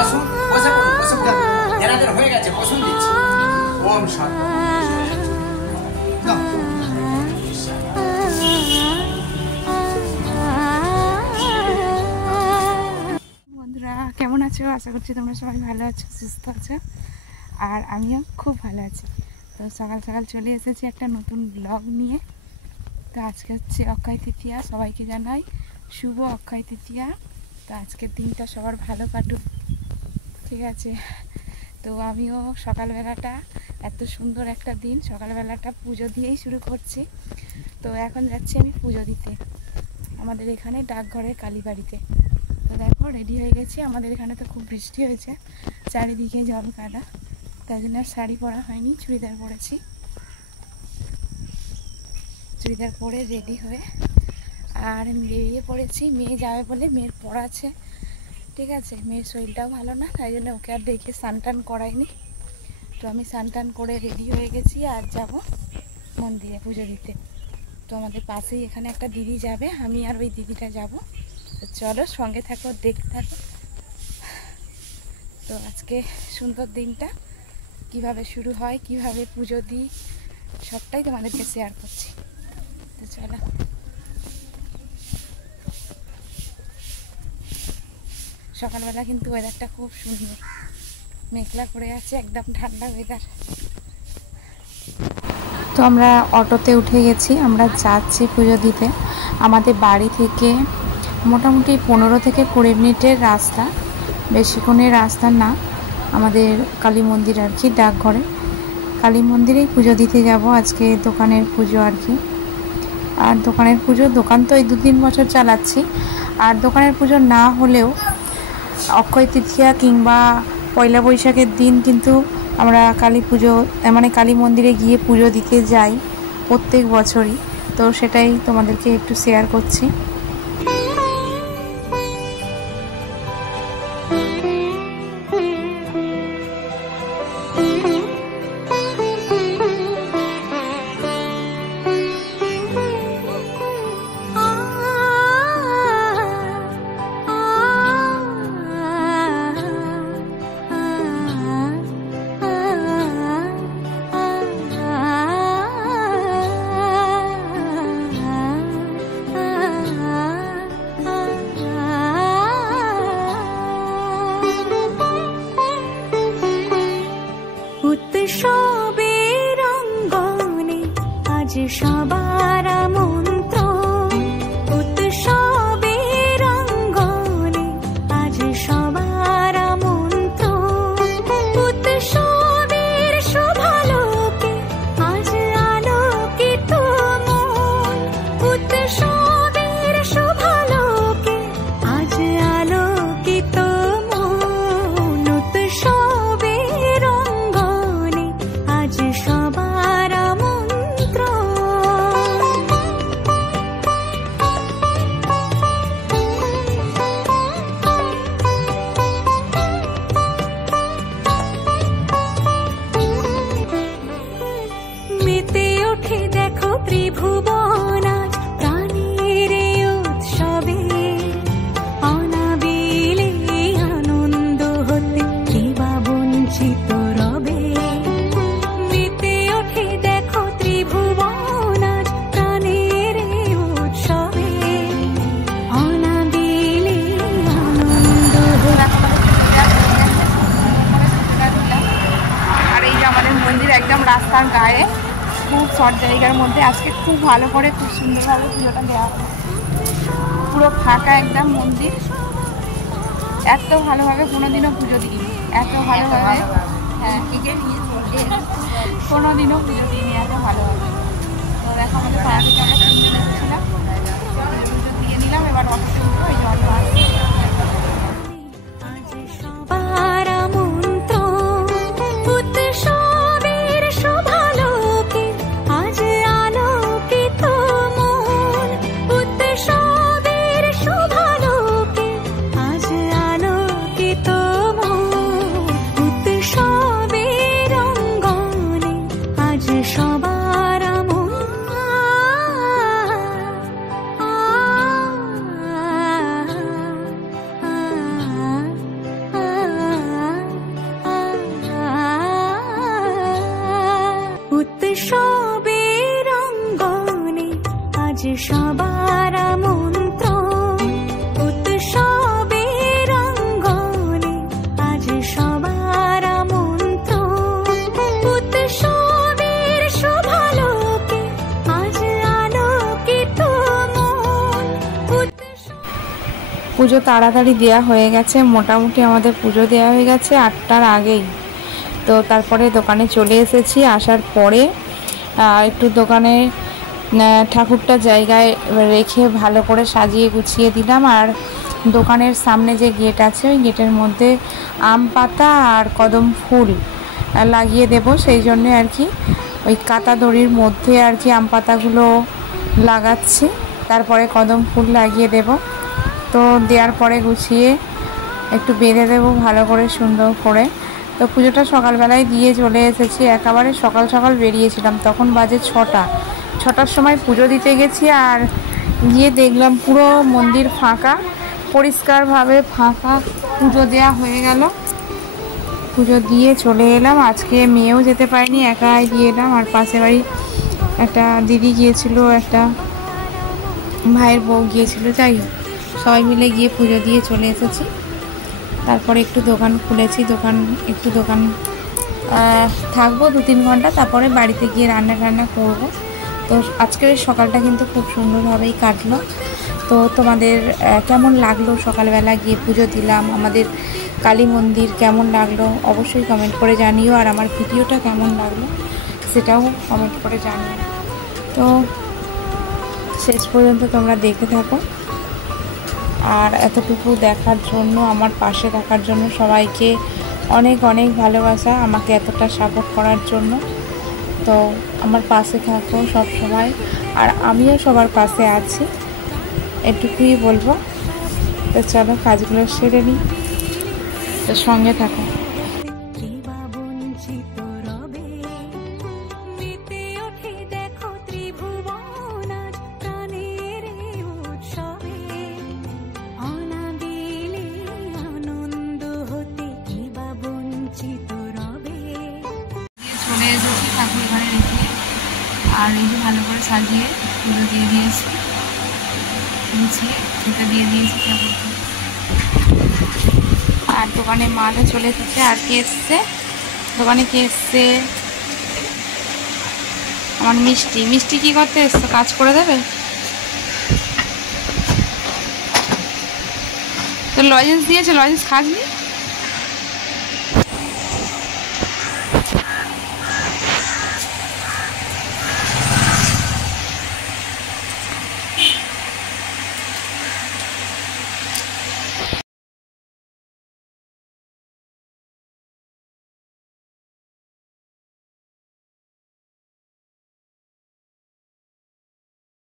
আসুন, বসে পড়ুন, বসে পড়ুন। এনাদের হয়ে গেছে, বসুন দিচ্ছি। ওম শান্তি। বন্ধুরা কেমন আছো? আশা করছি তোমরা সবাই ভালো আছো, সুস্থ আছো, আর আমিও খুব ভালো আছি। তো সকাল সকাল চলে এসেছি একটা নতুন ব্লগ নিয়ে। তো আজকে হচ্ছে অক্ষয় তৃতীয়া, সবাইকে জানাই শুভ অক্ষয় তৃতীয়া। তো আজকের দিনটা সবার ভালো কাটুক, ঠিক আছে। তো আমিও সকালবেলাটা, এত সুন্দর একটা দিন, সকালবেলাটা পুজো দিয়েই শুরু করছি। তো এখন যাচ্ছি আমি পুজো দিতে আমাদের এখানে ডাকঘরের কালীবাড়িতে। তো দেখো রেডি হয়ে গেছি। আমাদের এখানে তো খুব বৃষ্টি হয়েছে, চারিদিকে জল কাদা, তাই জন্য আর শাড়ি পরা হয়নি, চুড়িদার পরেছি। চুড়িদার পরে রেডি হয়ে আর আমি বেরিয়ে পড়েছি। মেয়ে যাবে বলে, মেয়ের পড়া আছে, ঠিক আছে। মেয়ের শরীরটাও ভালো না, তাই জন্য ওকে আর দেখে স্নান টান করাইনি। তো আমি স্নান টান করে রেডি হয়ে গেছি আর যাব মন্দিরে পুজো দিতে। তো আমাদের পাশেই এখানে একটা দিদি যাবে, আমি আর ওই দিদিটা যাব। তো চলো সঙ্গে থাকো, দেখতে থাকো। তো আজকে সুন্দর দিনটা কিভাবে শুরু হয়, কিভাবে পুজো দিই, সবটাই তোমাদেরকে শেয়ার করছি। তো চলো। সকালবেলা কিন্তু ওয়েদারটা খুব সুন্দর, মেঘলা করে আছে, একদম ঠান্ডা ওয়েদার। তো আমরা অটোতে উঠে গেছি, আমরা যাচ্ছি পুজো দিতে। আমাদের বাড়ি থেকে মোটামুটি 15 থেকে 20 মিনিটের রাস্তা, বেশিক্ষণের রাস্তা না। আমাদের কালী মন্দির আর কি, ডাকঘরে কালী মন্দিরেই পুজো দিতে যাব আজকে। দোকানের পুজো আর কি। আর দোকানের পুজো, দোকান তো এই 2-3 বছর চালাচ্ছি। আর দোকানের পুজো না হলেও অক্ষয় তৃতীয়া কিংবা পয়লা বৈশাখের দিন কিন্তু আমরা কালী পুজো, মানে কালী মন্দিরে গিয়ে পুজো দিতে যাই প্রত্যেক বছরই। তো সেটাই তোমাদেরকে একটু শেয়ার করছি। উৎসবের অঙ্গনে আজ সবার আমন্ত্রণ, উৎসবের অঙ্গনে আজ সবার আমন্ত্রণ, উৎসবের শোভালোকে আজ আলোকিত মন, উৎসবের শোভালোকে আজ আলোকিত মন, উৎসবের অঙ্গনে আজ সবার আমন্ত্রণ। মেতে ওঠে দেখো ত্রিভুবন আজ প্রাণের উৎসবে, অনাবিলে আনন্দ হতে কিবা বঞ্চিত রবে। মেতে ওঠে দেখো ত্রিভুবন আজ প্রাণের উৎসবে, অনাবিলে আনন্দ হতে। আর এই যে আমাদের মন্দির একদম রাস্তার গায়ে, খুব শর্ট জায়গার মধ্যে। আজকে খুব ভালো করে, খুব সুন্দরভাবে পুজোটা দেওয়া হবে। পুরো ফাঁকা একদম মন্দির। এত ভালোভাবে কোনোদিনও পুজো দিইনি, এত ভালোভাবে, হ্যাঁ কোনোদিনও পুজো দিইনি এত ভালোভাবে। তো দেখো আমাদের পাড়া থেকে আমরা 3 জন এসেছিলাম, পুজো দিয়ে নিলাম। এবার অটোতে উঠবো, এই জল আসছে। আজ সবার আমন্ত্রণ, উৎসবের শোভালোকে আজ আলোকিত মন, উৎসবের শোভালোকে আজ আলোকিত মন, উৎসবের অঙ্গনে আজ সবার আমন্ত্রণ। উৎসবের অঙ্গনে আজ সবার আমন্ত্রণ, উৎসবের অঙ্গনে আজ সবার আমন্ত্রণ, উৎসবের শোভালোকে আজ আলোকিত মন। পুজো তাড়াতাড়ি দেওয়া হয়ে গেছে, মোটামুটি আমাদের পুজো দেওয়া হয়ে গেছে 8টার আগেই। তো তারপরে দোকানে চলে এসেছি। আসার পরে একটু দোকানে ঠাকুরটা জায়গায় রেখে ভালো করে সাজিয়ে গুছিয়ে দিলাম। আর দোকানের সামনে যে গেট আছে ওই গেটের মধ্যে আম পাতা আর কদম ফুল লাগিয়ে দেব, সেই জন্যে আর কি ওই কাতা দড়ির মধ্যে আর কি আম পাতাগুলো লাগাচ্ছি, তারপরে কদম ফুল লাগিয়ে দেব। তো দেওয়ার পরে গুছিয়ে একটু বেঁধে দেবো ভালো করে সুন্দর করে। তো পুজোটা সকালবেলায় দিয়ে চলে এসেছি, একেবারে সকাল সকাল বেরিয়েছিলাম, তখন বাজে 6টার সময় পুজো দিতে গেছি। আর গিয়ে দেখলাম পুরো মন্দির ফাঁকা, পরিষ্কারভাবে ফাঁকা, পুজো দেওয়া হয়ে গেল। পুজো দিয়ে চলে এলাম। আজকে মেয়েও যেতে পারেনি, একাই দিয়ে এলাম। আর পাশের বাড়ি একটা দিদি গিয়েছিল, একটা ভাইয়ের বউ গিয়েছিল, যাই হোক সবাই মিলে গিয়ে পুজো দিয়ে চলে এসেছি। তারপরে একটু দোকান খুলেছি, একটু দোকান থাকবো 2-3 ঘন্টা, তারপরে বাড়িতে গিয়ে রান্না করব। তো আজকের সকালটা কিন্তু খুব সুন্দরভাবেই কাটলো। তো তোমাদের কেমন লাগলো সকালবেলা গিয়ে পুজো দিলাম, আমাদের কালী মন্দির কেমন লাগলো অবশ্যই কমেন্ট করে জানিও। আর আমার ভিডিওটা কেমন লাগলো সেটাও কমেন্ট করে জানিও। তো শেষ পর্যন্ত তোমরা দেখে থাকো। আর এতটুকু দেখার জন্য, আমার পাশে থাকার জন্য সবাইকে অনেক অনেক ভালোবাসা, আমাকে এতটা সাপোর্ট করার জন্য। তো আমার পাশে থাকো সব সময়, আর আমিও সবার পাশে আছি, এটুকুই বলবো। তো চলো কাজগুলো সেরে নিই, তো সঙ্গে থাকো। চলে এসেছি ঠাকুর ঘরে রেখে, আর এই যে ভালো করে সাজিয়ে পুজো দিয়ে দিয়েছি, মুছিয়ে খেতে দিয়ে দিয়েছি ঠাকুরকে। আর দোকানে মালও চলে এসেছে। আর কে এসছে দোকানে? কে এসছে? আমার মিষ্টি। মিষ্টি কি করতে এসছো? কাজ করে দেবে তো? লজেন্স দিয়েছে, লজেন্স খাসনি?